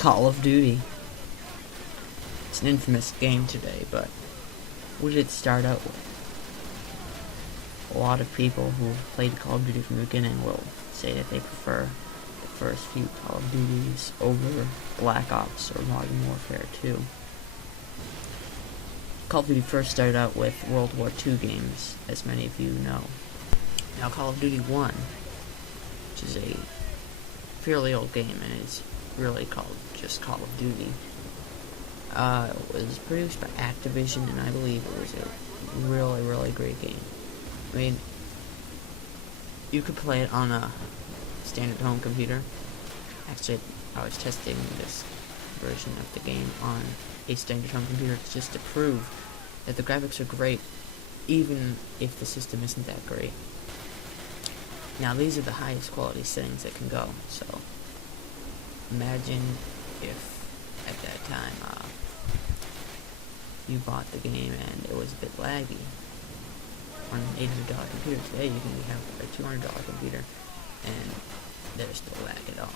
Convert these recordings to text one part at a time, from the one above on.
Call of Duty. It's an infamous game today, but what did it start out with? A lot of people who played Call of Duty from the beginning will say that they prefer the first few Call of Duties over Black Ops or Modern Warfare 2. Call of Duty first started out with World War II games, as many of you know. Now Call of Duty 1, which is a fairly old game and it's really called just Call of Duty, was produced by Activision, and I believe it was a really, really great game. I mean, you could play it on a standard home computer. Actually, I was testing this version of the game on a standard home computer just to prove that the graphics are great, even if the system isn't that great. Now, these are the highest quality settings that can go, so imagine if at that time you bought the game and it was a bit laggy on an $800 computer. Today you can have a $200 computer and there's no lag at all.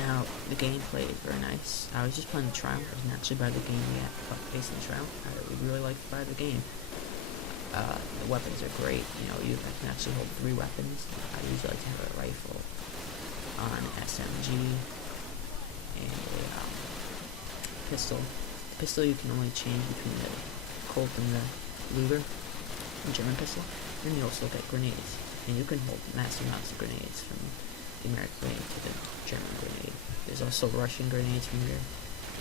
Now, the gameplay is very nice. I was just playing the trial. I wasn't actually buy the game yet, but based on the trial, I would really like to buy the game. The weapons are great. You know, you can actually hold 3 weapons. I usually like to have a rifle, an SMG, and a pistol. The pistol you can only change between the Colt and the Luger, the German pistol. And you also get grenades, and you can hold massive amounts of grenades from the American grenade to the German grenade. There's also Russian grenades from here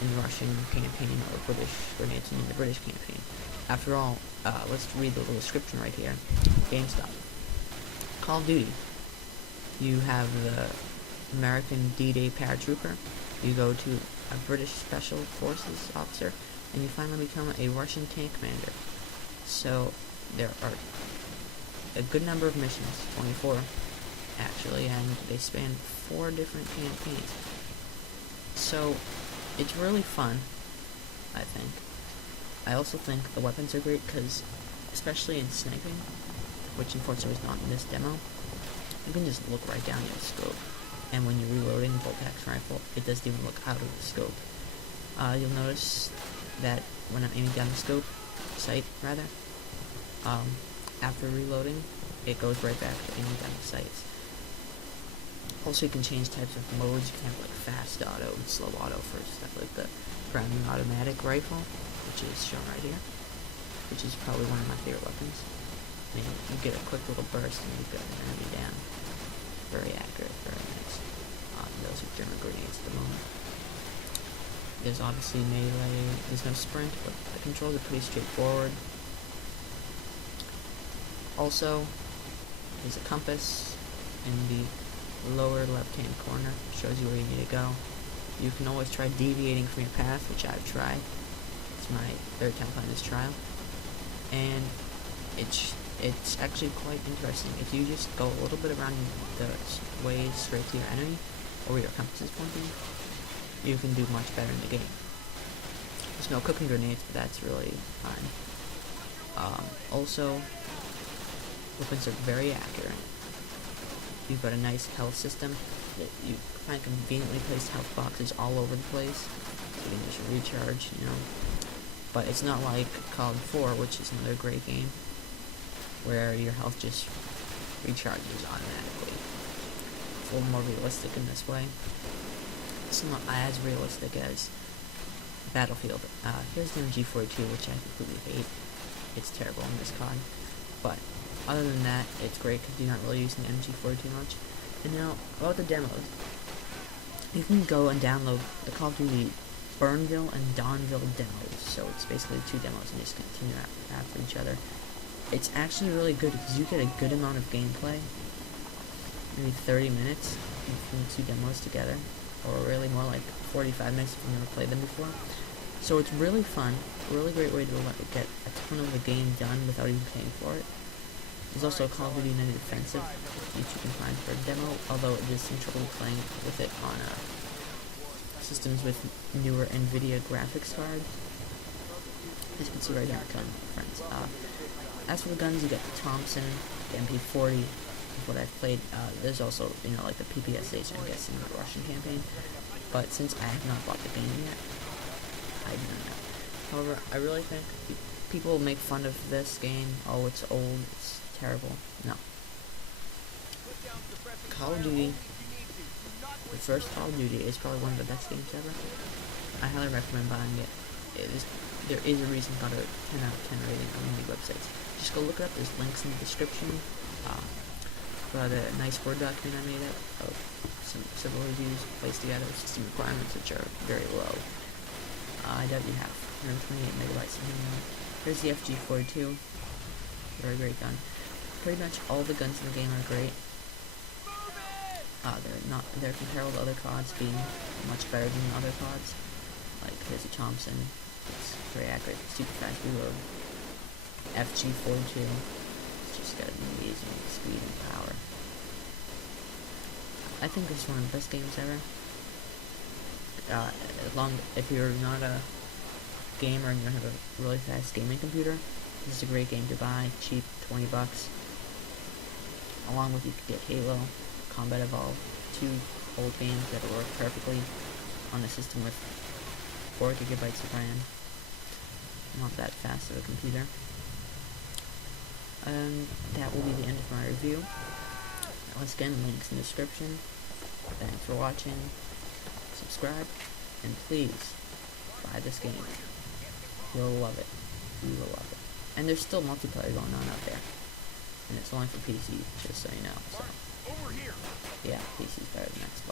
in the Russian campaign, or British grenades in the British campaign. After all, let's read the little description right here. GameStop. Call of Duty. You have the American D-Day paratrooper. You go to a British Special Forces officer, and you finally become a Russian tank commander. So there are a good number of missions, 24 actually, and they span 4 different campaigns. So it's really fun, I think. I also think the weapons are great because, especially in sniping, which unfortunately is not in this demo, you can just look right down your scope. And when you're reloading the bolt-action rifle, it doesn't even look out of the scope. You'll notice that when I'm aiming down the sight, after reloading, it goes right back to aiming down the sights. Also, you can change types of modes. You can have like fast auto and slow auto for stuff like the Browning automatic rifle, which is shown right here, which is probably one of my favorite weapons. I mean, you get a quick little burst and you get an enemy down. Very accurate, very nice. Those are German grenades at the moment. There's obviously melee, there's no sprint, but the controls are pretty straightforward. Also, there's a compass in the lower left-hand corner, shows you where you need to go. You can always try deviating from your path, which I've tried. It's my 3rd time playing this trial, and it's actually quite interesting. If you just go a little bit around the way straight to your enemy, or where your compass is pointing, you can do much better in the game. There's no cooking grenades, but that's really fine. Also, weapons are very accurate. You've got a nice health system that you find conveniently placed health boxes all over the place, so you can just recharge, you know. But it's not like Call of 4, which is another great game, where your health just recharges automatically. It's a little more realistic in this way. It's not as realistic as Battlefield. Here's the MG42, which I completely hate. It's terrible on this COD. But other than that, it's great because you're not really using the MG42 much. And now, about the demos. You can go and download the Call of Duty Burnville and Dawnville demos. So it's basically 2 demos and just continue after each other. It's actually really good because you get a good amount of gameplay. Maybe 30 minutes from the 2 demos together. Or really more like 45 minutes if you've never played them before. So it's really fun. Really great way to get a ton of the game done without even paying for it. There's also a Call of Duty United Defensive, which you can find for a demo, although it is some trouble playing with it on systems with newer NVIDIA graphics cards. As you can see right here, friends. As for the guns, you get the Thompson, the MP40, what I've played. There's also, like the PPSH, I'm guessing, the Russian campaign. But since I have not bought the game yet, I do not know. However, I really think people make fun of this game. Oh, it's old, it's terrible. No. Call of Duty, the first Call of Duty, is probably one of the best games ever. I highly recommend buying it. There is a reason got a 10 out of 10 rating on many websites. Just go look it up. There's links in the description. Got a nice Word document I made up of some several reviews placed together with system requirements, which are very low. I doubt you have 128 megabytes of memory. Here's the FG42. Very great gun. Pretty much all the guns in the game are great. They're comparable to other CODs, being much better than other CODs. Like, here's a Thompson. It's very accurate, super fast reload. FG42. It's just got amazing speed and power. I think this is one of the best games ever. If you're not a gamer and you don't have a really fast gaming computer, this is a great game to buy. Cheap, $20. Along with, you could get Halo, Combat Evolved, 2 old games that work perfectly on a system with 4 gigabytes of RAM. Not that fast of a computer. And that will be the end of my review. Once again, links in the description. Thanks for watching. Subscribe, and please buy this game. You'll love it. You will love it. And there's still multiplayer going on out there. And it's only for PC, just so you know. So, yeah, PC's better than Xbox.